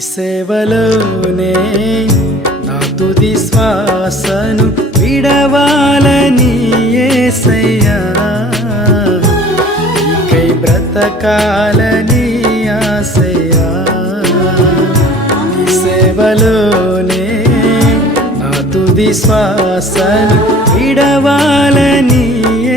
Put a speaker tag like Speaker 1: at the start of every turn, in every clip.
Speaker 1: సేవలోనే నా తుది శ్వాసను విడవాలని ఏసయ్యా. నీకై బ్రతకాలని ఆశయ్యా. సేవలోనే నా తుది శ్వాసను విడవాలని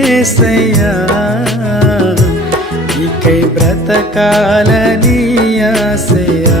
Speaker 1: ఏసయ్యా. నీకై బ్రతకాలని ఆశయా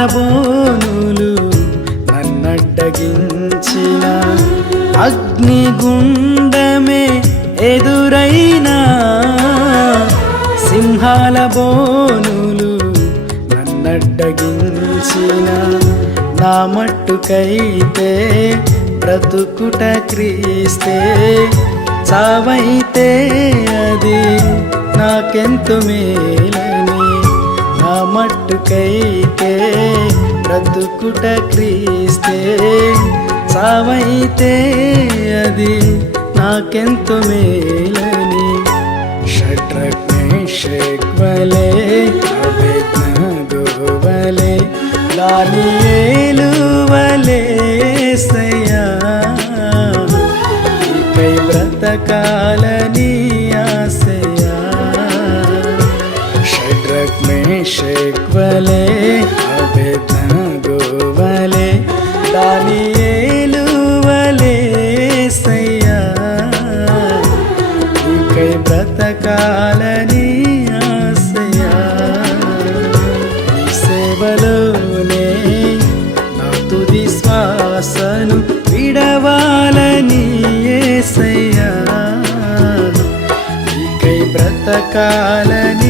Speaker 1: బాణబోనులు నన్నడ్డగించిన అగ్నిగుండమే ఎదురైనా సింహాల బోనులు నన్నడ్డగించిన నా మట్టుకైతే బ్రతుకుట క్రీస్తే చావైతే అది నాకెంత మేలైన మట్టుకైతే బ్రతుకుట క్రీస్తే సావైతే అది నాకెంత మేలని. షట్రగ్నేషక్వలే అభిజ్ఞగోవలే లానియేలువలే సయ్యా. నీకై బ్రతకాలని షడ్రగ్నేషక్వలే అభిజ్ఞగోవలే దానియేలువలే సయ్యా. నీకై బ్రతకాలని ఆశయా. సేవలోనే నా తుది శ్వాసను విడవాలని ఏసయ్యా. నీకై బ్రతకాలని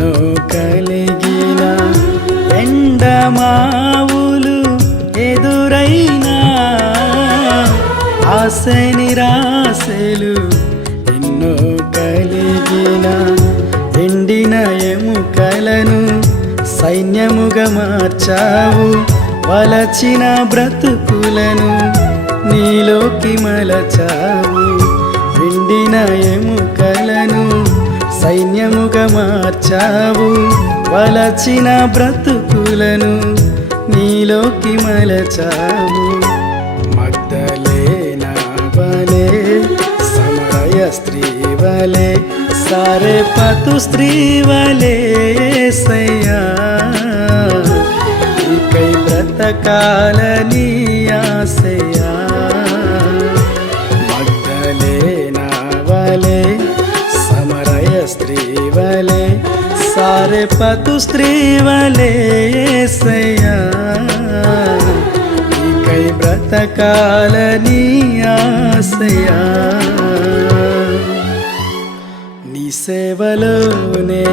Speaker 1: ఎన్నో కలిగిన ఎండమావులు ఎదురైనా ఆశ నిరాశలు ఎన్నో కలిగిన ఎండిన ఎముకలను సైన్యముగా మార్చావు. వలచిన బ్రతుకులను నీలోకి మలచావు. ఎండిన ఎముకలను సైన్యముగా మార్చావు వలచిన బ్రతుకులను నీలోకి మలచావు. మగ్ధలేనా వలే సమరయ స్త్రీ వలే సారే పతు స్త్రీ వలే సయ్యా నీకై బ్రతకాలని ఆశయా పతు స్త్రీవలే ఏసయ్యా. నీకై బ్రతకాలని ఆశయా నీ సేవలోనే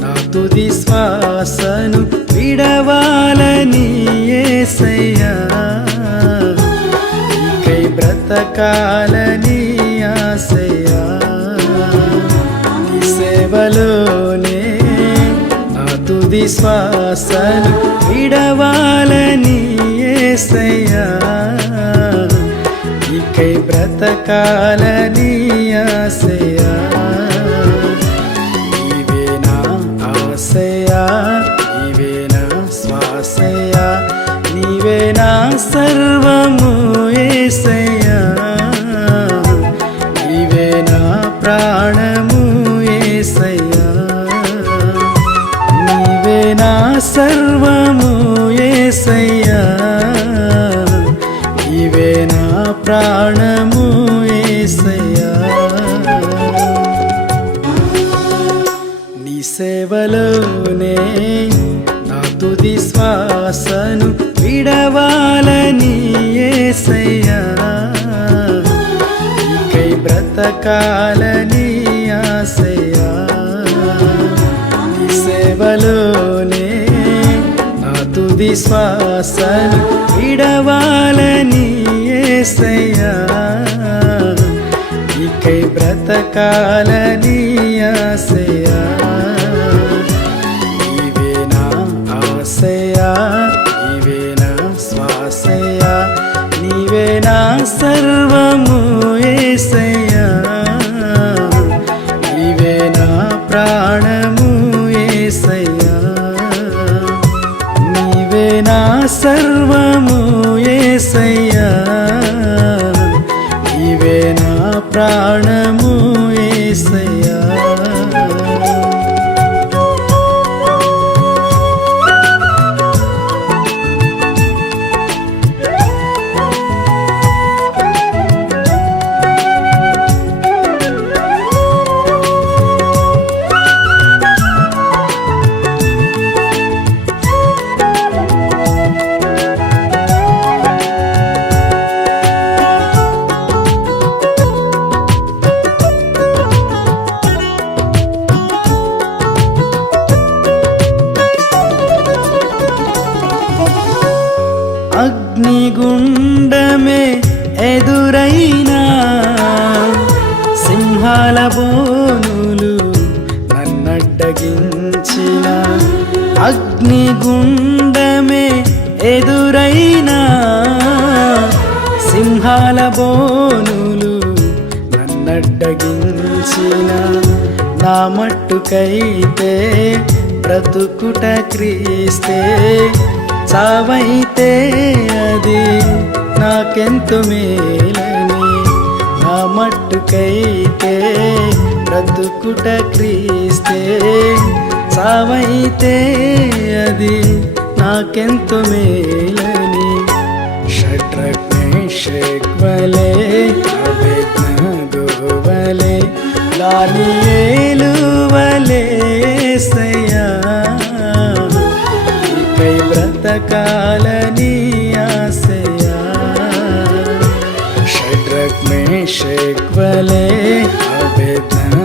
Speaker 1: నా తుది శ్వాసను విడవాలని ఏసయ్యా. నీకై బ్రతకాలని శ్వాసను విడవాలని ఏసయ్యా. ఇకై బ్రతకాలని ఆశయా సర్వము ఏసయ్యా. నీవే నా ప్రాణము ఏసయ్యా. నీ సేవలోనే నా తుది శ్వాసను విడవాలని ఏసయ్యా. నీకై బ్రతకాలని తుది విడవాలని ఏసయ్యా. నీకై బ్రతకాలని ఆశయా నీవే ఆశయా నీవే శ్వాసయా నీవేనా సర్వము ఏసయ్యా. ప్రాణము ఏసయ్యా అగ్నిగుండమే ఎదురైనా సింహాల బోనులు నన్నడ్డగించిన అగ్నిగుండమే ఎదురైనా సింహాల బోనులు నన్నడ్డగించిన నా మట్టుకైతే బ్రతుకుట క్రీస్తే చావైతే అది నాకెంతు మేలని. నా మట్టుకైతే బ్రతుకుట క్రీస్తే. చావైతే అది నాకెంతు మేలని. షట్రక్ మేషక్వలే అభిజ్ఞగోవలే దానియేలువలే బ్రతకాలని ఆశయా. షడ్రక్ మేషక్వలే అభిజ్ఞగోవలే